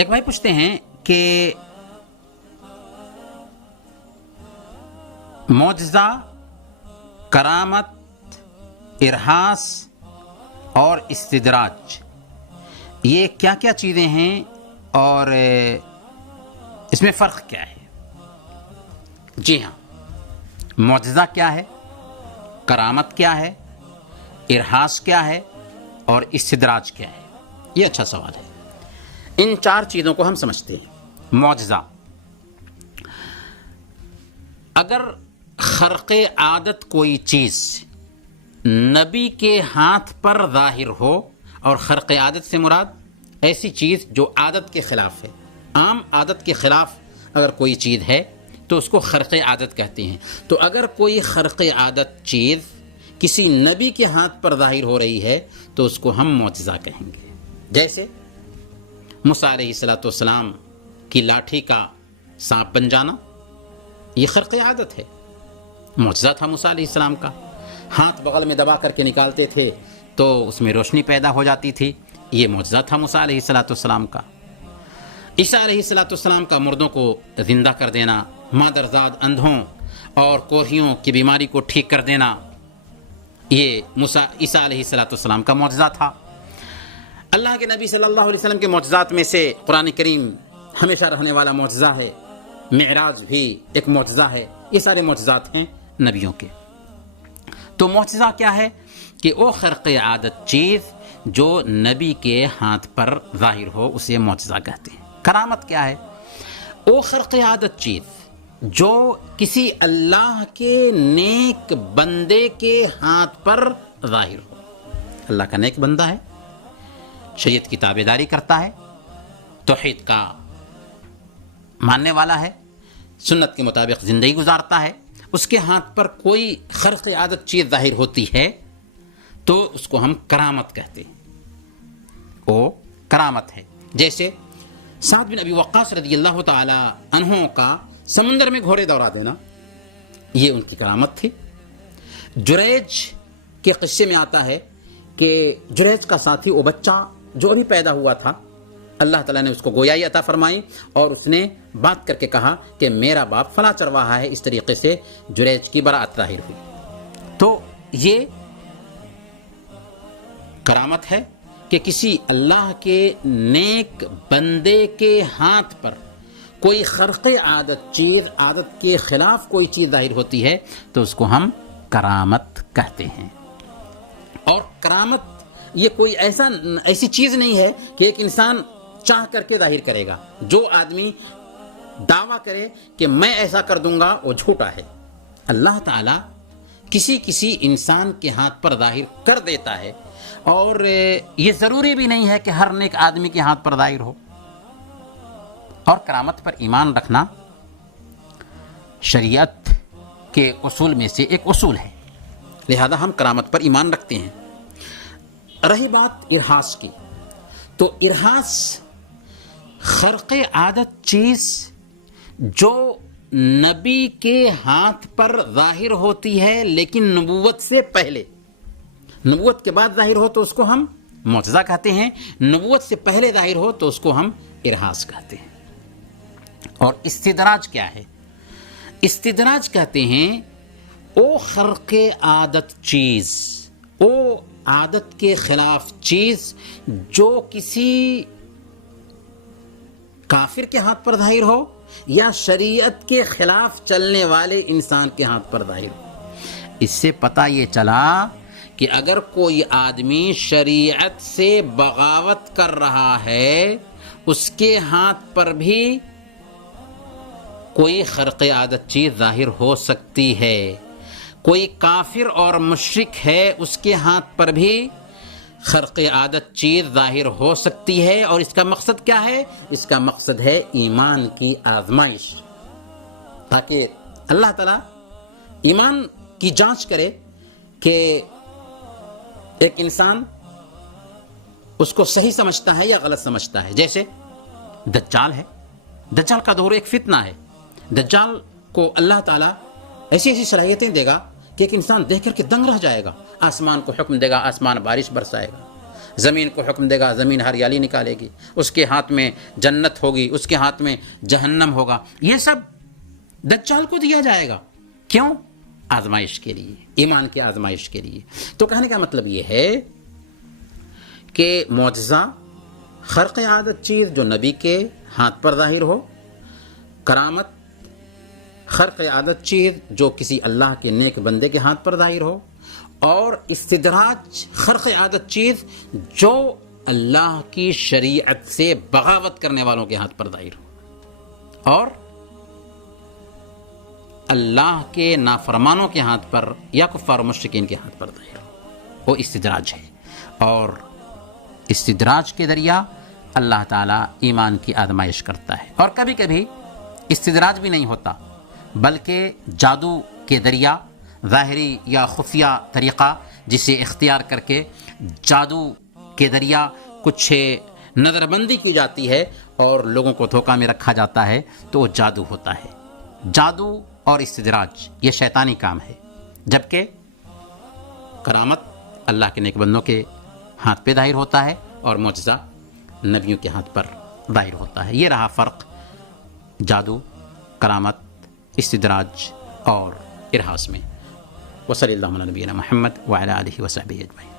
ایک بھائی پوچھتے ہیں کہ معجزہ، کرامت، ارہاس اور استدراج یہ کیا کیا چیزیں ہیں اور اس میں فرق کیا ہے؟ جی ہاں، معجزہ کیا ہے، کرامت کیا ہے، ارہاس کیا ہے اور استدراج کیا ہے؟ یہ اچھا سوال ہے۔ ان چار چیزوں کو ہم سمجھتے ہیں۔ معجزہ، اگر خرق عادت کوئی چیز نبی کے ہاتھ پر ظاہر ہو، اور خرق عادت سے مراد ایسی چیز جو عادت کے خلاف ہے، عام عادت کے خلاف اگر کوئی چیز ہے تو اس کو خرق عادت کہتے ہیں۔ تو اگر کوئی خرق عادت چیز کسی نبی کے ہاتھ پر ظاہر ہو رہی ہے تو اس کو ہم معجزہ کہیں گے۔ جیسے موسیٰ علیہ السلام کی لاٹھی کا سانپ بن جانا، یہ خرق عادت ہے، معجزہ تھا موسیٰ علیہ السلام کا۔ ہاتھ بغل میں دبا کر کے نکالتے تھے تو اس میں روشنی پیدا ہو جاتی تھی، یہ معجزہ تھا موسیٰ علیہ السلام کا۔ عیسیٰ علیہ السلام کا مردوں کو زندہ کر دینا، مادرزاد اندھوں اور کوہیوں کی بیماری کو ٹھیک کر دینا، یہ عیسیٰ علیہ السلام کا معجزہ تھا۔ اللہ کے نبی صلی اللہ علیہ وسلم کے معجزات میں سے قرآن کریم ہمیشہ رہنے والا معجزہ ہے، معراج بھی ایک معجزہ ہے، یہ سارے معجزات ہیں نبیوں کے۔ تو معجزہ کیا ہے کہ وہ خرق عادت چیز جو نبی کے ہاتھ پر ظاہر ہو اسے معجزہ کہتے ہیں۔ کرامت کیا ہے؟ وہ خرق عادت چیز جو کسی اللہ کے نیک بندے کے ہاتھ پر ظاہر ہو۔ اللہ کا نیک بندہ ہے، شریعت کی تابعداری کرتا ہے، توحید کا ماننے والا ہے، سنت کے مطابق زندگی گزارتا ہے، اس کے ہاتھ پر کوئی خرق عادت چیز ظاہر ہوتی ہے تو اس کو ہم کرامت کہتے ہیں، وہ کرامت ہے۔ جیسے سعد بن ابی وقاص رضی اللہ تعالی عنہ کا سمندر میں گھوڑے دوڑا دینا، یہ ان کی کرامت تھی۔ جریج کے قصے میں آتا ہے کہ جریج کا ساتھی، وہ بچہ جو ابھی پیدا ہوا تھا، اللہ تعالیٰ نے اس کو گویائی عطا فرمائی اور اس نے بات کر کے کہا کہ میرا باپ فلاں چرواہا ہے، اس طریقے سے جریج کی برات ظاہر ہوئی۔ تو یہ کرامت ہے کہ کسی اللہ کے نیک بندے کے ہاتھ پر کوئی خرق عادت چیز، عادت کے خلاف کوئی چیز ظاہر ہوتی ہے تو اس کو ہم کرامت کہتے ہیں۔ اور کرامت یہ کوئی ایسی چیز نہیں ہے کہ ایک انسان چاہ کر کے ظاہر کرے گا۔ جو آدمی دعویٰ کرے کہ میں ایسا کر دوں گا وہ جھوٹا ہے۔ اللہ تعالیٰ کسی انسان کے ہاتھ پر ظاہر کر دیتا ہے، اور یہ ضروری بھی نہیں ہے کہ ہر نیک آدمی کے ہاتھ پر ظاہر ہو۔ اور کرامت پر ایمان رکھنا شریعت کے اصول میں سے ایک اصول ہے، لہذا ہم کرامت پر ایمان رکھتے ہیں۔ رہی بات ارہاس کی، تو ارہاس خرق عادت چیز جو نبی کے ہاتھ پر ظاہر ہوتی ہے لیکن نبوت سے پہلے، نبوت کے بعد ظاہر ہو تو اس کو ہم معجزہ کہتے ہیں، نبوت سے پہلے ظاہر ہو تو اس کو ہم ارہاس کہتے ہیں۔ اور استدراج کیا ہے؟ استدراج کہتے ہیں او خرق عادت چیز، او عادت کے خلاف چیز جو کسی کافر کے ہاتھ پر ظاہر ہو یا شریعت کے خلاف چلنے والے انسان کے ہاتھ پر ظاہر ہو۔ اس سے پتہ یہ چلا کہ اگر کوئی آدمی شریعت سے بغاوت کر رہا ہے، اس کے ہاتھ پر بھی کوئی خرق عادت چیز ظاہر ہو سکتی ہے۔ کوئی کافر اور مشرک ہے، اس کے ہاتھ پر بھی خرق عادت چیز ظاہر ہو سکتی ہے، اور اس کا مقصد کیا ہے؟ اس کا مقصد ہے ایمان کی آزمائش، تاکہ اللہ تعالیٰ ایمان کی جانچ کرے کہ ایک انسان اس کو صحیح سمجھتا ہے یا غلط سمجھتا ہے۔ جیسے دجال ہے، دجال کا دور ایک فتنہ ہے۔ دجال کو اللہ تعالیٰ ایسی ایسی صلاحیتیں دے گا کہ ایک انسان دیکھ کر کے دنگ رہ جائے گا، آسمان کو حکم دے گا، آسمان بارش برسائے گا، زمین کو حکم دے گا زمین ہریالی نکالے گی، اس کے ہاتھ میں جنت ہوگی، اس کے ہاتھ میں جہنم ہوگا. یہ سب دجال کو دیا جائے گا. کیوں؟ آزمائش کے لیے، ایمان کی آزمائش کے لیے. تو کہنے کا مطلب یہ ہے کہ معجزہ، خرق عادت چیز جو نبی کے ہاتھ پر ظاہر ہو، کرامت، خرق عادت چیز جو کسی اللہ کے نیک بندے کے ہاتھ پر ظاہر ہو، اور استدراج، خرق عادت چیز جو اللہ کی شریعت سے بغاوت کرنے والوں کے ہاتھ پر ظاہر ہو، اور اللہ کے نافرمانوں کے ہاتھ پر یا کفار و مشرکین کے ہاتھ پر ظاہر ہو، وہ استدراج ہے. اور استدراج کے ذریعہ اللہ تعالیٰ ایمان کی آزمائش کرتا ہے. اور کبھی کبھی استدراج بھی نہیں ہوتا بلکہ جادو کے ذریعہ، ظاہری یا خفیہ طریقہ جسے اختیار کر کے جادو کے ذریعہ کچھ نظر بندی کی جاتی ہے اور لوگوں کو دھوکہ میں رکھا جاتا ہے، تو وہ جادو ہوتا ہے. جادو اور استدراج یہ شیطانی کام ہے، جبکہ کرامت اللہ کے نیک بندوں کے ہاتھ پہ ظاہر ہوتا ہے اور معجزہ نبیوں کے ہاتھ پر ظاہر ہوتا ہے. یہ رہا فرق جادو، کرامت، استدراج اور ارہاس میں. وصلی اللہ علی نبینا محمد وعلی آلہ وصحبہ اجمعین.